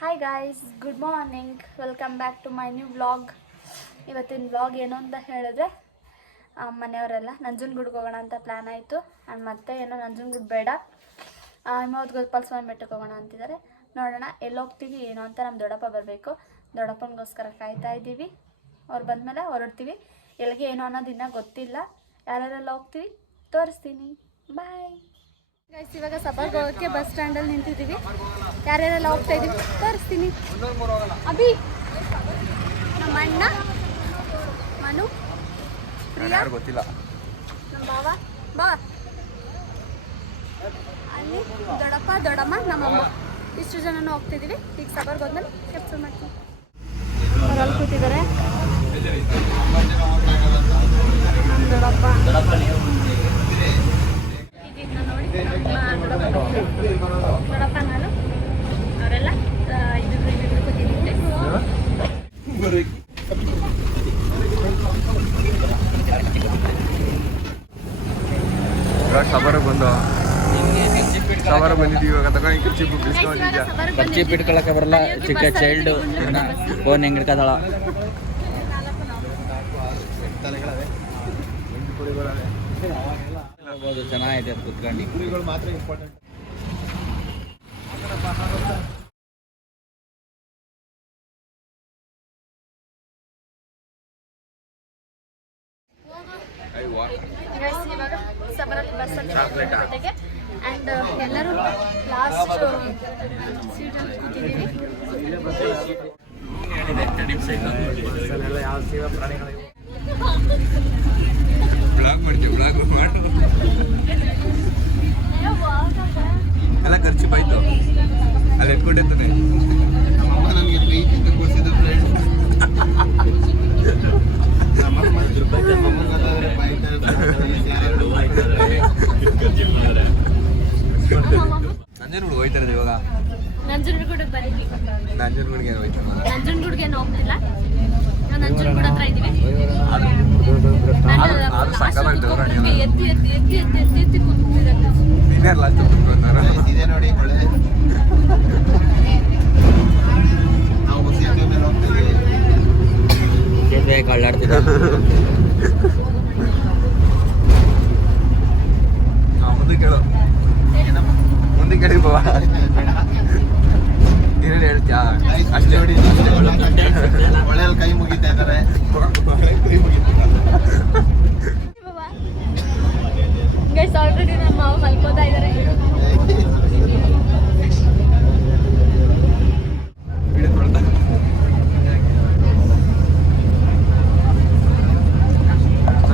Hi guys, good morning. Welcome back to my new vlog. ಇವತ್ತಿನ vlog ಏನು ಅಂತ ಹೇಳಿದ್ರೆ, ಮನೆಯವರೆಲ್ಲ ನಂಜನಗೂಡಿಗೆ ಹೋಗೋಣ ಅಂತ ಪ್ಲ್ಯಾನ್ ಆಯಿತು. ಆ್ಯಂಡ್ ಮತ್ತೆ ಏನೋ ನಂಜನಗೂಡು ಬೇಡ, ಹಿಮವದ್ ಗೋಪಾಲಸ್ವಾಮಿ ಬೆಟ್ಟಕ್ಕೆ ಹೋಗೋಣ ಅಂತಿದ್ದಾರೆ. ನೋಡೋಣ ಎಲ್ಲಿ ಹೋಗ್ತೀವಿ ಏನೋ ಅಂತ. ನಮ್ಮ ದೊಡ್ಡಪ್ಪ ಬರಬೇಕು, ದೊಡ್ಡಪ್ಪನಿಗೋಸ್ಕರ ಕಾಯ್ತಾ ಇದ್ದೀವಿ. ಅವ್ರು ಬಂದಮೇಲೆ ಹೊರಡ್ತೀವಿ. ಎಲ್ಲಿಗೆ ಏನೋ ಅನ್ನೋದು ಇನ್ನೂ ಗೊತ್ತಿಲ್ಲ. ಯಾರ್ಯಾರೆಲ್ಲ ಹೋಗ್ತೀವಿ ತೋರಿಸ್ತೀನಿ. Bye guys. ಇವಾಗ ಸಬರ್ಗೆ ಹೋಗೋಕ್ಕೆ ಬಸ್ ಸ್ಟ್ಯಾಂಡಲ್ಲಿ ನಿಂತಿದ್ದೀವಿ. ಯಾರ್ಯಾರೆಲ್ಲ ಹೋಗ್ತಾ ಇದ್ದೀವಿ ತೋರಿಸ್ತೀನಿ. ಅಭಿ, ನಮ್ಮ ಅಣ್ಣ, ಮನು, ಪ್ರಿಯಾ, ಗೊತ್ತಿಲ್ಲ, ನಮ್ಮ ಬಾವ, ಬಾ ಅಲ್ಲಿ ದೊಡ್ಡಪ್ಪ, ದೊಡ್ಡಮ್ಮ, ನಮ್ಮಮ್ಮ, ಇಷ್ಟು ಜನನೂ ಹೋಗ್ತಿದ್ದೀವಿ. ಈಗ ಸಬರ್ಗೆ ಹೋದ್ಮೇಲೆ ಕ್ಯಾಪ್ಚರ್ ಮಾಡ್ತೀವಿ. ಅವ್ರು ಅಲ್ಲಿ ಕೂತಿದ್ದಾರೆ. ದೊಡ್ಡಪ್ಪ ಇದನ್ನ ನೋಡಿ, ದೊಡ್ಡಪ್ಪ ನಾನು ಅವರೆಲ್ಲ ಇದ್ರ ಕೂತಿದ್ದೆ. ಸಬರ್ ಬಂದು ಸಬರ್ ಬಂದಿದ್ದೀವಿ. ಇವಾಗ ತಗೊಂಡು ಖರ್ಚಿ ಇಟ್ಕೊಳಕ್ಕೆ ಬರಲ್ಲ. ಚಿಕ್ಕ ಚೈಲ್ಡ್ ಫೋನ್ ಹೆಂಗ್ ಹಿಡ್ಕದಾಳ. ಚೆನ್ನಾಗಿದೆ ಕುತ್ಕೊಂಡು. ಇವಾಗ ಸಬರಲ್ಲಿ ಬಸ್ಸಲ್ಲಿ ಜೊತೆಗೆ ಆ್ಯಂಡ್ ಎಲ್ಲರೂ ಲಾಸ್ಟ್ ಸೀಟಲ್ಲಿ ಕೂತಿದ್ದೀವಿ. ಬ್ಲಾಗ್ ಮಾಡ್ತೀವಿ, ಬ್ಲಾಗ್ ಮಾಡು. ಎಲ್ಲ ಖರ್ಚು ಬಾಯ್ತು ಅಲ್ಲಿ ಎತ್ಕೊಂಡಿರ್ತಾನೆ. ನಮ್ಮಮ್ಮ ನನಗೆ ಪ್ರೀತಿ ಕೊಡಿಸಿದ ಫ್ರೆಂಡ್. ನಂಜನಗೂಡು ಹೋಯ್ತಾ ಇರೋದು ಇವಾಗ. ನಂಜನಗೂಡಿಗೆ ಬಂದಿದ್ವಿ. ನಂಜನಗೂಡಿಗೆ ಹೋಯ್ತಾ? ನಂಜನಗೂಡಿಗೆ ಹೋಗ್ತಿಲ್ಲ, ನಾವು ನಂಜನಗೂಡು ಹತ್ರ ಇದ್ದೀವಿ. ಎತ್ತಿ ಎತ್ತಿ ಎತ್ತಿ ಎತ್ತಿ ಎತ್ತಿ ಎತ್ತಿ ಕೂತಿದ್ದಾರೆ. ನೀನೇ ಲಾಸ್ಟ್ ಕೂತ್ಕೊಂತಾರ. ಇದೇ ನೋಡಿ ಒಳ್ಳೆ ನಾವು ಬಸ್ ಮೇಲೆ ಹೋಗ್ತೀವಿ. ಕಳ್ಳಾಡ್ತಿದ್ದ ಮುಂದಕ್ಕೆ ಹೇಳು, ಮುಂದಕ್ಕೆ ಹೇಳಿ ಬಾವ. ಏನೇನು ಹೇಳ್ತೀಯಾ? ಅಷ್ಟೇ ನೋಡಿ, ಒಳ್ಳೆಯಲ್ಲಿ ಕೈ ಮುಗಿತಾ ಇದ್ದಾರೆ. ಕೈ ಮುಗಿತಾ ಗೈಸ್, ಆಲ್ರೆಡಿ ನಮ್ಮ ಮಾವ ಮಲ್ಕೋತಾ ಇದ್ದಾರೆ.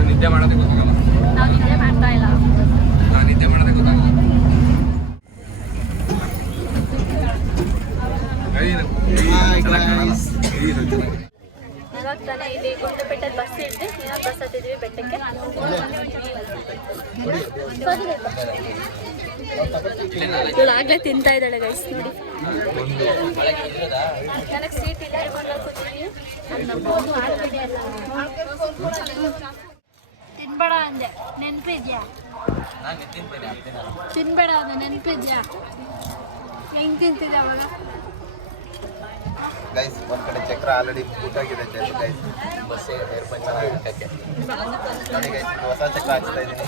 ನಿದ್ದೆ ಮಾಡೋದೇ ಗೊತ್ತಾಗಲ್ಲ. ನಾವು ನಿದ್ದೆ ಮಾಡ್ತಾ ಇಲ್ಲ. ನಾನು ನಿದ್ದೆ ಮಾಡೋದೇ ಗೊತ್ತಾಗಲ್ಲ. ಇವಾಗ ತಾನೇ ಇಲ್ಲಿ ಗುಂಡ್ಲುಪೇಟೆ ಬಸ್ ಇದ್ವಿ. ಇನ್ನೊಂದು ಬಸ್ ಹತ್ತಿದ್ವಿ ಬೆಟ್ಟಕ್ಕೆ. ಇವಳಾಗಲೇ ತಿಂತಾ ಇದ್ದಾಳೆ ಗೈಸ್, ನೋಡಿ. ನನಗೆ ಸೀಟ್ ಇಲ್ಲ, ಕೂತ್ತೀನಿ. ತಿನ್ಬೇಡ ಅಂದೆ, ನೆನಪಿದ್ಯಾ? ತಿನ್ಬೇಡ ಅಂದೆ, ನೆನಪಿದ್ಯಾ? ಹೆಂಗ್ ತಿಂತಿದ್ದೆ ಅವಾಗ? ಗೈಸ್, ಒಂದ್ ಕಡೆ ಚಕ್ರ ಆಲ್ರೆಡಿ ಊಟಾಗಿದೆ. ಗೈಸ್, ಬಸ್ಸಿಗೆ ಟೈರ್ ಪಂಚರ್ ಆಗಕ್ಕೆ ನೋಡಿ ಗೈಸ್, ಹೊಸ ಚಕ್ರ ಹಾಕ್ತಾ ಇದ್ದೀನಿ.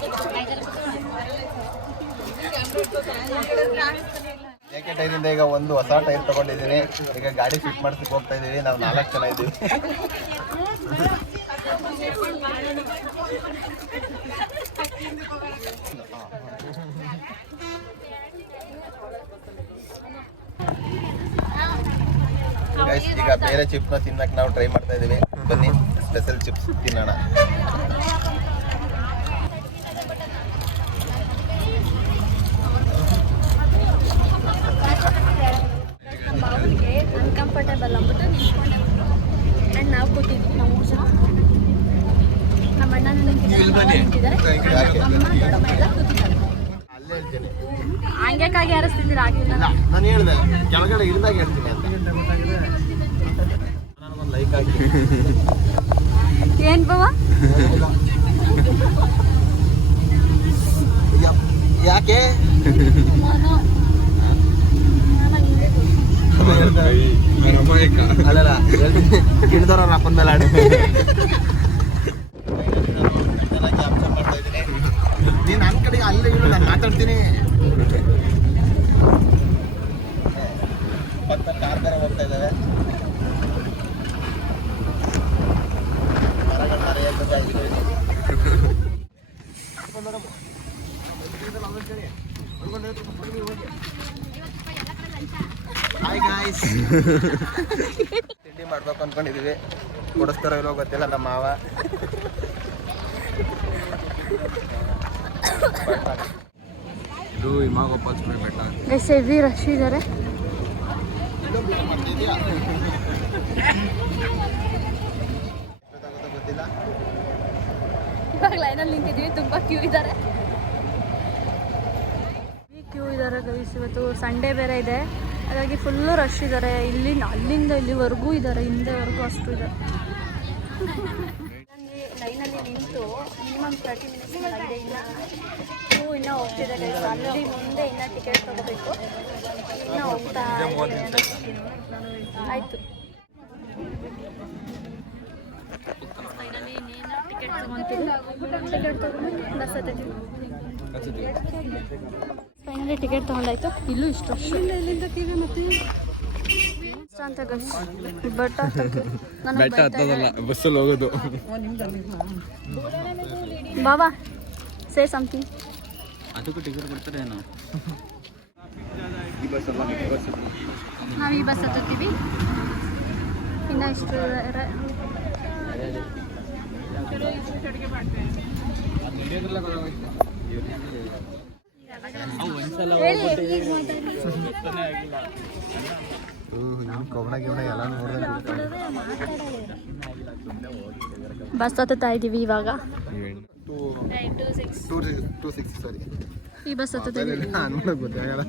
ಏಕೆ ಟೈರಿಂದ ಈಗ ಒಂದು ಹೊಸ ಟೈರ್ ತಗೊಂಡಿದ್ದೀನಿ. ಈಗ ಗಾಡಿ ಫಿಟ್ ಮಾಡ್ಸಕ್ಕೆ ಹೋಗ್ತಾ ಇದ್ದೀವಿ. ನಾವು 4 ಜನ ಇದ್ದೀವಿ. ಗೈಸ್, ಈಗ ಬೇರೆ ಚಿಪ್ಸ್ನ ತಿನ್ನಕ್ಕೆ ನಾವು ಟ್ರೈ ಮಾಡ್ತಾ ಇದ್ದೀವಿ. ಬನ್ನಿ, ಸ್ಪೆಷಲ್ ಚಿಪ್ಸ್ ತಿನ್ನೋಣ. ಬಾವಿಗೆ ಅನ್ಕಂಫರ್ಟೇಬಲ್ ಅಂದ್ಬಿಟ್ಟು ನಿಂತ್ಕೊಂಡೆ ಆ್ಯಂಡ್ ನಾವು ಕೂತಿದ್ವಿ. ನಾವು 3 ಜನ. ನಮ್ಮ ಅಣ್ಣ ನಿಂತಿದ್ದಾರೆ, ಅಮ್ಮ, ದೊಡ್ಡಮ್ಮ ಎಲ್ಲ ಕೂತಿದ್ದಾರೆ. ಹಂಗೆಕಾಗಿ ಯಾರಿಸ್ತಿದ್ದೀರ? ಆಗಿಲ್ಲ, ನಾನು ಹೇಳಿದೆ ಕೆಳಗಡೆ ಇಳಿದಾಗ ಹೇಳ್ತೀನಿ ಅಂತ. ಒಂದು ಲೈಕ್ ಹಾಕಿ. ಏನ್ ಬಾವ? ಯಾಕೆ? ಅಲ್ಲಲ್ಲ ಗಿಡದವ್ರ ಅಪ್ಪನ ಮೇಲೆ ಆಡಿ ನೀನು ನನ್ನ ಕಡೆಗೆ ಅಲ್ಲೇ ಇಳು, ನಾನು ಮಾತಾಡ್ತೀನಿ. ಪಕ್ಕ ಕಾರ್ ಬೇರೆ ಹೋಗ್ತಾ ಇದ್ದಾವೆ. ಮರಗಳು ಹಾಯ್ ಗಾಯ್ಸ್, ತಿಂಡಿ ಮಾಡ್ಬೇಕು ಅನ್ಕೊಂಡಿದೀವಿ. ಕೊಡಿಸ್ತಾರೋ ಇಲ್ಲೋ ಗೊತ್ತಿಲ್ಲ ನಮ್ಮ ಮಾವ. ಇದು ಹಿಮಾಗೋಪಾಲ್ ಸ್ವಾಮಿ ಬೆಟ್ಟ. ಗೈಸ್ ಹೆವಿ ರಶ್ ಇದ್ದಾರೆ. ಗೊತ್ತಿಲ್ಲ. ಇವಾಗ ಲೈನಲ್ಲಿ ನಿಂತಿದ್ದೀವಿ, ತುಂಬ ಕ್ಯೂ ಇದ್ದಾರೆ. ಗೈಸ್ ಇವತ್ತು ಸಂಡೇ ಬೇರೆ ಇದೆ, ಹಾಗಾಗಿ ಫುಲ್ಲು ರಶ್ ಇದ್ದಾರೆ. ಅಲ್ಲಿಂದ ಇಲ್ಲಿವರೆಗೂ ಇದ್ದಾರೆ, ಹಿಂದೆವರೆಗೂ ಅಷ್ಟು ಇದೆ. ಲೈನಲ್ಲಿ ನಿಂತು ಮಿನಿಮಮ್ 30 ಮಿನಿಟ್ಸ್ ಆಗಿದೆ. ಇನ್ನೂ ಹೋಗ್ತಿದೆ ಗೈಸ್. ಅಲ್ಲಿ ಮುಂದೆ ಇನ್ನೂ ಟಿಕೆಟ್ ತೊಗೋಬೇಕು. ಇನ್ನೂ ಹೋಗ್ತಾ ಆಯಿತು. ಫೈನಲಿ ಇನ್ನೇನು ಟಿಕೆಟ್ ತೊಗೊತೀವಿ. ಟಿಕೆಟ್ ತೊಗೊಂಡು ಬಸ್ ಹತ್ತೀವಿ. ಫೈನಲಿ ಟಿಕೆಟ್ ತೊಗೊಂಡಾಯ್ತು. ಇಲ್ಲೂ ಇಷ್ಟು ಅಂತ ಗೈಸ್. ಬೆಟ್ಟ ಹತ್ತದಲ್ಲ, ಬಸ್ಸಲ್ಲಿ ಹೋಗೋದು. ಬಾಬಾ ಸೇ ಸಮಥಿಂಗ್. ಅದಕ್ಕೂ ಟಿಕೆಟ್ ಕೊಡ್ತಾರೆ ಏನೋ. ನಾವು ಈ ಬಸ್ ಹತ್ತೀವಿ. ಇನ್ನು ಇಷ್ಟು ಬಸ್ ಹತ್ತುತ್ತಾ ಇದ್ದೀವಿ ಇವಾಗ. 260 ಸಾರಿ. ಈ ಬಸ್ ಹತ್ತುತ್ತಾ ಇದ್ದೀವಿ. ಗೊತ್ತಾಗಲ್ಲ.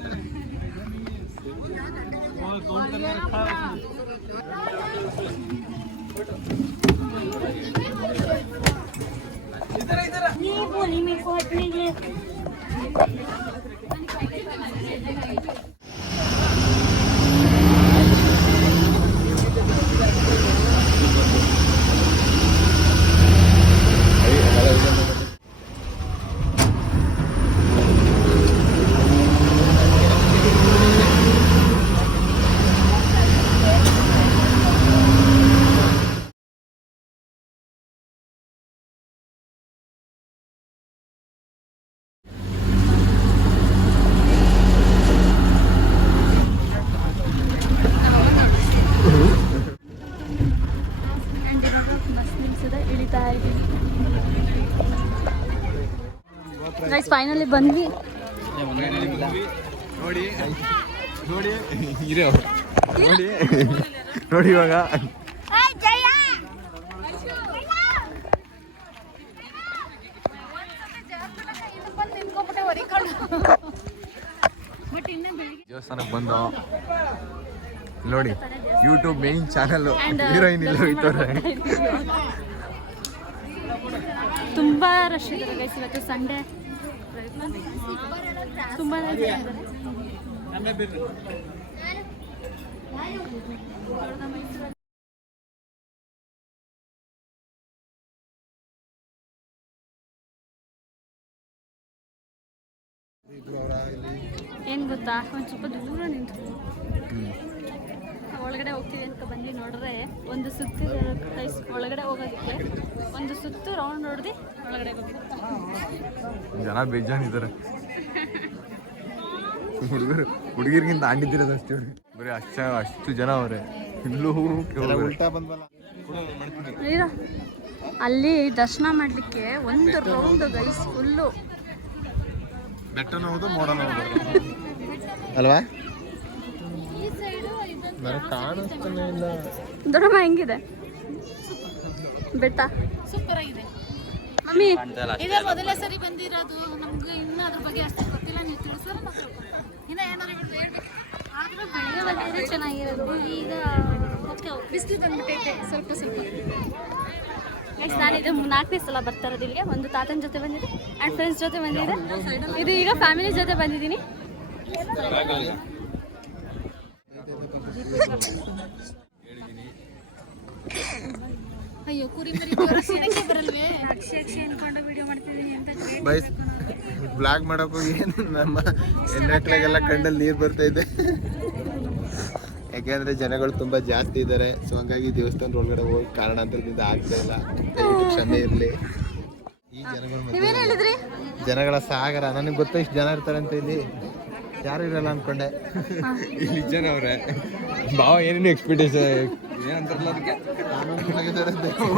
ಗೈಸ್ ಫೈನಲಿ ಬಂದ್ವಿ. ನೋಡಿ ನೋಡಿ ಇವಾಗ ದೇವಸ್ಥಾನಕ್ಕೆ ಬಂದು ನೋಡಿ. ಯೂಟ್ಯೂಬ್ ಮೇನ್ ಚಾನಲ್ ಹೀರೋಯಿನ್ ಇಲ್ಲ ಇಟ್ಟವ್ರೆ. ತುಂಬಾ ರಶ್ ಇದ್ದಾರೆ ಗೈಸ್. ಇವತ್ತು ಸಂಡೇ ತುಂಬಾ ಜನ ಇದ್ದಾರೆ. ಏನು ಗೊತ್ತಾ, ಒಂದು ಸ್ವಲ್ಪ ದೂರ ನಿಂತು ಒಳಗಡೆ ಹೋಗ್ತೀವಿ ಅಂತ ಬಂದು ನೋಡಿದ್ರೆ ಒಂದು ಸುತ್ತು ಒಳಗಡೆ ಹೋಗೋದಕ್ಕೆ ಒಂದು ಸುತ್ತು ರೌಂಡ್ ಹೊಡೆದು ಒಳಗಡೆ ಹೋಗ್ತೀವಿ. ಜನ ಬೇಜಾನಿದ್ದಾರೆ. ಹುಡುಗಿರಿಗಿಂತ ಆಂಡಿದ್ದಿರೋದು ಅಷ್ಟೇ. ಬರೀ ಅಷ್ಟು ಜನ ಅವರೇ. ಇಲ್ಲೂ ಉಲ್ಟಾ ಬಂದ್ವಲ್ಲ. ಅಲ್ಲಿ ದರ್ಶನ ಮಾಡಲಿಕ್ಕೆ ಒಂದು ರೌಂಡ್ ಗೈಸ್ ಫುಲ್ಲು. ಬೆಟ್ಟನೂ ಹೌದು, ಮೋಡನೂ ಹೌದು ಅಲ್ವಾ? ಕಾಣಿಸ್ತಾನೆ ಇಲ್ಲ. ದೊಡ್ಡಮ್ಮ ಹೆಂಗಿದೆ ಬೆಟ್ಟ? ಸೂಪರ್ ಆಗಿದೆ ಮಮ್ಮಿ. ಇದೇ ಮೊದಲೇ ಸರಿ ಬಂದಿರೋದು. ನಮ್ಗೆ ಇನ್ನೂ ಅದ್ರ ಬಗ್ಗೆ ಅಷ್ಟು ಗೊತ್ತಿಲ್ಲ. ನೀವು ತಿಳಿಸಿದ್ರೆ ಇನ್ನು ಏನಾದ್ರು ಹೇಳ್ಬೇಕು. ಆದರೂ ಬೆಳಗ್ಗೆ ಬಂದಿದ್ರೆ ಚೆನ್ನಾಗಿರೋದು. ಈಗ ಬಿಸಿಲು ಬಂದ್ಬಿಟ್ಟೈತೆ ಸ್ವಲ್ಪ ಸ್ವಲ್ಪ. ನೆಕ್ಸ್ಟ್ ನಾನಿದು 4ನೇ ಸಲ ಬರ್ತಾ ಇರೋದು ಇಲ್ಲಿಗೆ. ಒಂದು ತಾತನ ಜೊತೆ ಬಂದಿದ್ದೆ ಆ್ಯಂಡ್ ಫ್ರೆಂಡ್ಸ್ ಜೊತೆ ಬಂದಿದ್ದೆ. ಇದು ಈಗ ಫ್ಯಾಮಿಲಿ ಜೊತೆ ಬಂದಿದ್ದೀನಿ. ಬೈಸ್ ಬ್ಲಾಗ್ ಮಾಡೋಕ್ಕೂ ಏನು ನಮ್ಮ ಹೆಣ್ಮಕ್ಳಿಗೆಲ್ಲ ಕಣ್ಣಲ್ಲಿ ನೀರು ಬರ್ತಾ ಇದೆ. ಯಾಕೆಂದ್ರೆ ಜನಗಳು ತುಂಬಾ ಜಾಸ್ತಿ ಇದ್ದಾರೆ. ಸೊ ಹಂಗಾಗಿ ದೇವಸ್ಥಾನದ ಒಳಗಡೆ ಹೋಗಿ ಕಾರಣಾಂತರದಿಂದ ಆಗ್ತಾ ಇಲ್ಲ. ದಯವಿಟ್ಟು ಕ್ಷಮೆ ಇರಲಿ. ಈ ಜನಗಳ ಮಧ್ಯೆ ಜನಗಳ ಸಾಗರ. ನನಗೆ ಗೊತ್ತ ಇಷ್ಟು ಜನ ಇರ್ತಾರೆ ಅಂತ. ಇಲ್ಲಿ ಯಾರು ಇರಲ್ಲ ಅನ್ಕೊಂಡೆ. ಇಲ್ಲಿ ಜನ ಅವ್ರೆ ಭಾವ ಏನೇನು ಎಕ್ಸ್ಪೆಕ್ಟೇಷನ್ ಏನಂತಾರಲ್ಲ ಅದಕ್ಕೆ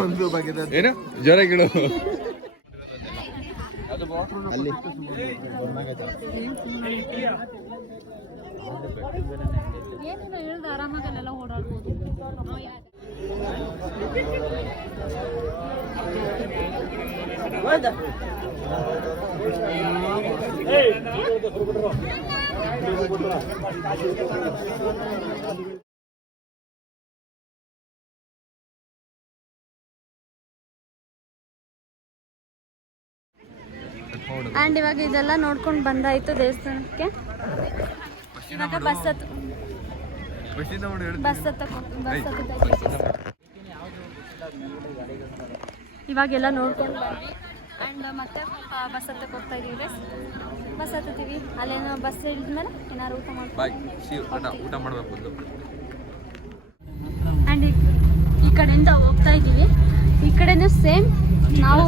ಒಂದು ಬಗೆದ ಏನು ಜೋರಾಗಿಳು ಅಲ್ಲಿ ಆರಾಮಾಗಲ್ಲೆಲ್ಲ ಓಡಾಡ್ಬೋದು. ಆ್ಯಂಡ್ ಇವಾಗ ಇದೆಲ್ಲ ನೋಡ್ಕೊಂಡು ಬಂದಾಯಿತು ದೇವಸ್ಥಾನಕ್ಕೆ. ಇವಾಗ ಬಸ್ ಇವಾಗೆಲ್ಲ ನೋಡ್ಕೊಂಡು ಬಂದ್ವಿ. ಆ್ಯಂಡ್ ಮತ್ತೆ ಬಸ್ ಹತ್ತಕ್ಕೆ ಹೋಗ್ತಾ ಇದ್ದೀವಿ. ಬಸ್ ಹತ್ತೀವಿ. ಅಲ್ಲೇನೋ ಬಸ್ ಇಳಿದ್ಮೇಲೆ ಏನಾದ್ರು ಊಟ ಊಟ ಮಾಡಬೇಕು. ಆ್ಯಂಡ್ ಈ ಕಡೆಯಿಂದ ಹೋಗ್ತಾ ಇದ್ದೀವಿ. ಈ ಕಡೆನೂ ಸೇಮ್ ನಾವು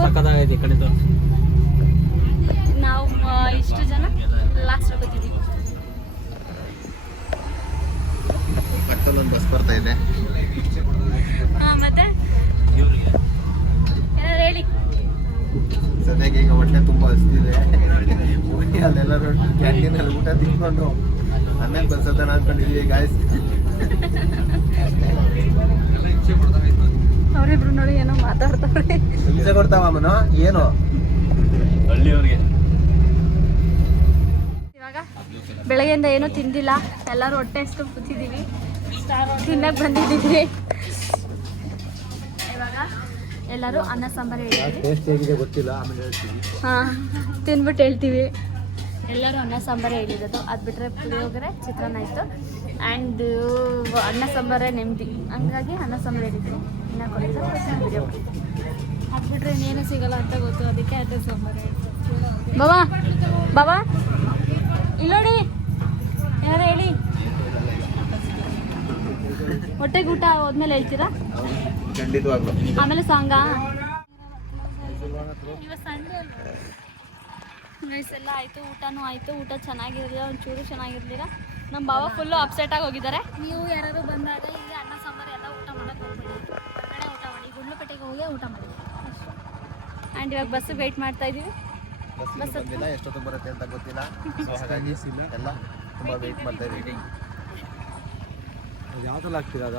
ಇಷ್ಟು ಜನ ಲಾಸ್ಟ್ ಹೋಗ್ತಿದ್ದೀವಿ. ಪಕ್ಕದಲ್ಲೊಂದು ಬಸ್ ಬರ್ತಾ ಇದೆ. ಮತ್ತೆ ಏನಾದ್ರು ಹೇಳಿ. ಸದ್ಯಕ್ಕೆ ಈಗ ಹೊಟ್ಟೆ ತುಂಬ ಹಸ್ತಿದೆ. ಹೋಗಿ ಅಲ್ಲೆಲ್ಲರೂ ಕ್ಯಾಂಟೀನಲ್ಲಿ ಊಟ ತಿನ್ಕೊಂಡು ಆಮೇಲೆ ಬಸ್ ಹತ್ತೋಣ ಅನ್ಕೊಂಡಿದ್ದೀವಿ ಗಾಯ್ಸ್. ಅವರಿಬ್ರು ನೋಡಿ ಏನೋ ಮಾತಾಡ್ತಾರೆ. ಹಿಂಸೆ ಕೊಡ್ತಾವಮ್ಮನು ಏನು ಹಳ್ಳಿಯವ್ರಿಗೆ. ಇವಾಗ ಬೆಳಗ್ಗೆಯಿಂದ ಏನೂ ತಿಂದಿಲ್ಲ. ಎಲ್ಲರೂ ಹೊಟ್ಟೆ ಎಷ್ಟು ಕೂತಿದ್ದೀವಿ. ತಿನ್ನಕ್ಕೆ ಬಂದಿದ್ದೀವಿ. ಇವಾಗ ಎಲ್ಲರೂ ಅನ್ನ ಸಾಂಬಾರು ಹೇಳ್ತೀವಿ. ಟೇಸ್ಟ್ ಹೇಗಿದೆ ಗೊತ್ತಿಲ್ಲ, ಆಮೇಲೆ ಹೇಳ್ತೀವಿ. ಹಾಂ, ತಿಂದ್ಬಿಟ್ಟು ಹೇಳ್ತೀವಿ. ಎಲ್ಲರೂ ಅನ್ನ ಸಾಂಬಾರು ಹೇಳಿರೋದು. ಅದು ಬಿಟ್ಟರೆ ಪುಳಿಯೋಗರೆ, ಚಿತ್ರಾನ್ನ ಇತ್ತು. ಆ್ಯಂಡ್ ಅನ್ನ ಸಾಂಬಾರೇ ನೆಮ್ಮದಿ. ಹಂಗಾಗಿ ಅನ್ನ ಸಾಂಬಾರು ಹೇಳಿದ್ವಿ. ಇನ್ನು ಕೊಟ್ಟಿದ್ದು ವಿಡಿಯೋ ಅದು ಬಿಟ್ಟರೆ ಇನ್ನೇನು ಸಿಗೋಲ್ಲ ಅಂತ ಗೊತ್ತು. ಅದಕ್ಕೆ ಅನ್ನ ಸಾಂಬಾರು ಹೇಳ್ತೀವಿ. ಬಾಬಾ ಇಲ್ಲೋಡಿ, ಏನಾರು ಹೇಳಿ. ಹೊಟ್ಟೆಗೆ ಊಟ ಹೋದ್ಮೇಲೆ ಹೇಳ್ತೀರಾ? ಖಂಡಿತವಾಗ್ಲು. ಆಮೇಲೆ ಸಾಂಗ ಎಲ್ಲ ಆಯಿತು. ಊಟನೂ ಆಯಿತು. ಊಟ ಚೆನ್ನಾಗಿರಲಿಲ್ಲ, ಒಂಚೂರು ಚೆನ್ನಾಗಿರಲಿಲ್ಲ. ನಮ್ಮ ಬಾವ ಫುಲ್ಲು ಅಪ್ಸೆಟಾಗಿ ಹೋಗಿದ್ದಾರೆ. ನೀವು ಯಾರಾದರೂ ಬಂದಾಗ ಇಲ್ಲಿ ಅನ್ನ ಸಾಂಬಾರು ಎಲ್ಲ ಊಟ ಮಾಡೋಕ್ಕೆ ಹೋಗ್ಬೇಡಿ. ಹೊರಗಡೆ ಊಟ ಮಾಡಿ, ಗುಂಡ್ಲುಪೇಟೆಗೆ ಹೋಗಿ ಊಟ ಮಾಡಿ. ಆ್ಯಂಡ್ ಇವಾಗ ಬಸ್ಸಿಗೆ ವೆಯ್ಟ್ ಮಾಡ್ತಾ ಇದ್ದೀವಿ. ಬಸ್ ಬಂದಿಲ್ಲ, ಎಷ್ಟೊತ್ತು ಬರುತ್ತೆ ಅಂತ ಗೊತ್ತಿಲ್ಲ. ಸೊ ಹಾಗಾಗಿ ಎಲ್ಲ ತುಂಬ ವೆಯ್ಟ್ ಮಾಡ್ತಾ ಇದ್ದೀವಿ. ಯಾವ್ದಲ್ಲ ಆಗ್ತಿರೋದ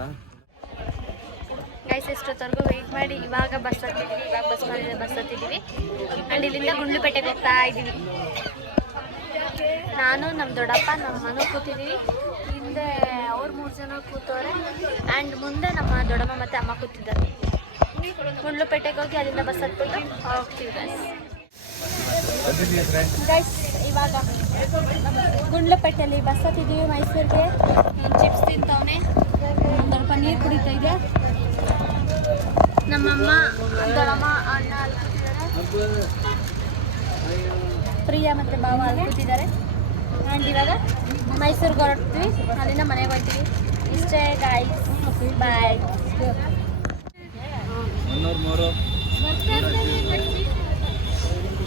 ಗೈಸ್, ಎಷ್ಟೊತ್ತವರೆಗೂ ವೆಯ್ಟ್ ಮಾಡಿ ಇವಾಗ ಬಸ್ ಹತ್ತಿದ್ದೀವಿ. ಇವಾಗ ಬಸ್ ಮಾಡಿದ್ರೆ ಬಸ್ ಹತ್ತಿದ್ದೀವಿ. ಆ್ಯಂಡ್ ಇಲ್ಲಿಂದ ಗುಂಡ್ಲುಪೇಟೆಗೆ ಹೋಗ್ತಾ ಇದ್ದೀವಿ. ನಾನು, ನಮ್ಮ ದೊಡ್ಡಪ್ಪ, ನಮ್ಮ ಮನೆ ಕೂತಿದ್ದೀವಿ. ಹಿಂದೆ ಅವ್ರು 3 ಜನ ಕೂತವ್ರೆ. ಆ್ಯಂಡ್ ಮುಂದೆ ನಮ್ಮ ದೊಡ್ಡಮ್ಮ ಮತ್ತು ಅಮ್ಮ ಕೂತಿದ್ದಾರೆ. ಗುಂಡ್ಲುಪೇಟೆಗೆ ಹೋಗಿ ಅಲ್ಲಿಂದ ಬಸ್ ಹತ್ಬಿಟ್ಟು ಹೋಗ್ತೀವಿ ಗೈಸ್. ಇವಾಗ ಗುಂಡ್ಲುಪೇಟೆಯಲ್ಲಿ ಬಸ್ ಹತ್ತಿದ್ದೀವಿ ಮೈಸೂರಿಗೆ. ಚಿಪ್ಸ್ ತಿಂತವನೆ, ದೊಡ್ಡಪ್ಪ ನೀರು ಕುಡಿತಾ ಇದೆ. ನಮ್ಮಮ್ಮ, ದೊಡ್ಡಮ್ಮ, ಅಣ್ಣ ಅಲ್ಲಿ ಕೂತಿದ್ದಾರೆ. ಪ್ರಿಯಾ ಮತ್ತು ಭಾವ ಅಲ್ಲಿ ಕೂತಿದ್ದಾರೆ. ಆ್ಯಂಡ್ ಇವಾಗ ಮೈಸೂರಿಗೆ ಹೊರಡ್ತೀವಿ. ಅಲ್ಲಿಂದ ಮನೆಗೆ ಹೋಗ್ತೀವಿ. ಇಷ್ಟೇ ಗಾಯ್ಸ್, ಬಾಯ್.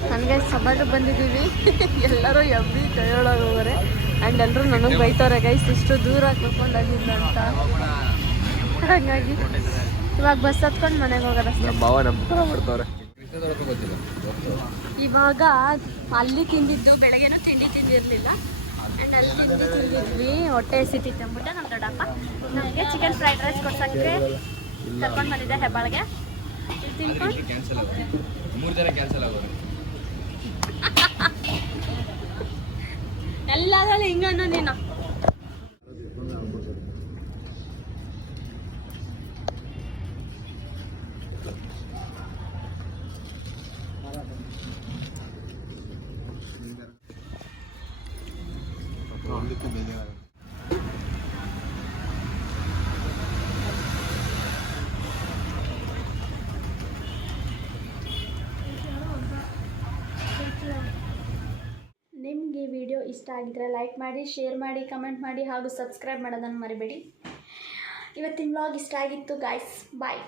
ನನಗೆ ಸಮಾಜಕ್ಕೆ ಬಂದಿದ್ದೀವಿ. ಎಲ್ಲರೂ ಎಬ್ಬಿ ಕೈಯೊಳಗೆ ಹೋಗೋರೆ. ಆ್ಯಂಡ್ ಎಲ್ಲರೂ ನನಗೆ ಬೈತವ್ರೆ ಗೈಸ್, ಇಷ್ಟು ದೂರ ಕರ್ಕೊಂಡೋಗಿಲ್ಲ ಅಂತ. ಹಾಗಾಗಿ ಇವಾಗ ಬಸ್ ಹತ್ಕೊಂಡು ಮನೆಗೆ ಹೋಗೋಣ. ಭಾವ ನಮ್ಮ ಥರ ಮಾಡ್ತಾವ್ರೆ. ಇವಾಗ ಅಲ್ಲಿ ತಿಂದಿದ್ದು, ಬೆಳಗ್ಗೆನೂ ತಿಂದಿರಲಿಲ್ಲ. ಆ್ಯಂಡ್ ಅಲ್ಲಿ ತಿಂದಿದ್ವಿ. ಹೊಟ್ಟೆ ಹಸಿತಿತ್ತು ಅಂದ್ಬಿಟ್ಟು ನಮ್ಮ ದೊಡ್ಡಪ್ಪ ನಮಗೆ ಚಿಕನ್ ಫ್ರೈಡ್ ರೈಸ್ ಕೊಡ್ಸೋಕ್ಕೆ ಕರ್ಕೊಂಡು ಬಂದಿದ್ದೆ ಹೆಬ್ಬಾಳಿಗೆ. ಇಲ್ಲಿ ತಿನ್ಕೊಂಡು 3 ಜನ ಕ್ಯಾನ್ಸಲ್ ಆಗೋದು. ಎಲ್ಲದರಲ್ಲಿ ಹಿಂಗನ್ನು ನೀನು. ಇಷ್ಟ ಆಗಿದ್ರೆ ಲೈಕ್ ಮಾಡಿ, ಶೇರ್ ಮಾಡಿ, ಕಮೆಂಟ್ ಮಾಡಿ ಹಾಗೂ ಸಬ್ಸ್ಕ್ರೈಬ್ ಮಾಡೋದನ್ನು ಮರಿಬೇಡಿ. ಇವತ್ತಿನ ವ್ಲಾಗ್ ಇಷ್ಟ ಆಗಿತ್ತು ಗಾಯ್ಸ್. ಬಾಯ್.